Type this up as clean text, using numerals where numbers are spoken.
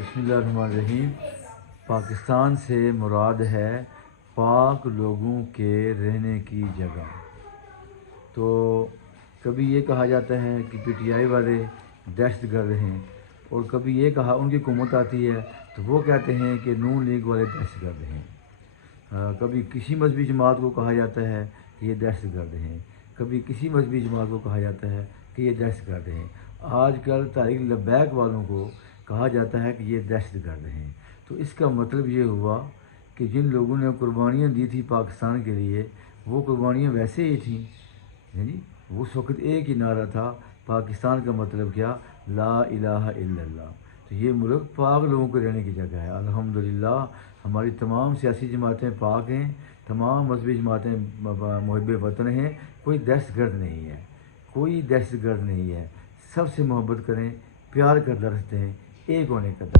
بسم اللہ الرحمن الرحیم۔ پاکستان سے مراد ہے پاک لوگوں کے رہنے کی جگہ۔ تو کبھی یہ کہا جاتا ہے کہ پی ٹی آئی والے دہشت گرد ہیں، اور کبھی یہ کہا ان کی حکومت آتی ہے تو وہ کہتے ہیں کہ نون لیگ والے دہشت گرد ہیں۔ کبھی کسی مذہبی جماعت کو کہا جاتا ہے کہ یہ دہشت گرد ہیں، کبھی کسی مذہبی جماعت کو کہا جاتا ہے کہ یہ دہشت گرد ہیں۔ آج کل تحریک لبیک والوں کو کہا جاتا ہے کہ یہ دہشت گرد ہیں۔ تو اس کا مطلب یہ ہوا کہ جن لوگوں نے قربانیاں دی تھی پاکستان کے لیے، وہ قربانیاں ویسے ہی تھیں۔ یعنی اس وقت ایک ہی نعرہ تھا، پاکستان کا مطلب کیا؟ لا الہ الا اللہ۔ تو یہ ملک پاک لوگوں کے رہنے کی جگہ ہے۔ الحمدللہ ہماری تمام سیاسی جماعتیں پاک ہیں، تمام مذہبی جماعتیں محب وطن ہیں، کوئی دہشت گرد نہیں ہے، کوئی دہشت گرد نہیں ہے۔ سب سے محبت کریں، پیار کا درس دیں، ایک ہونے کا درس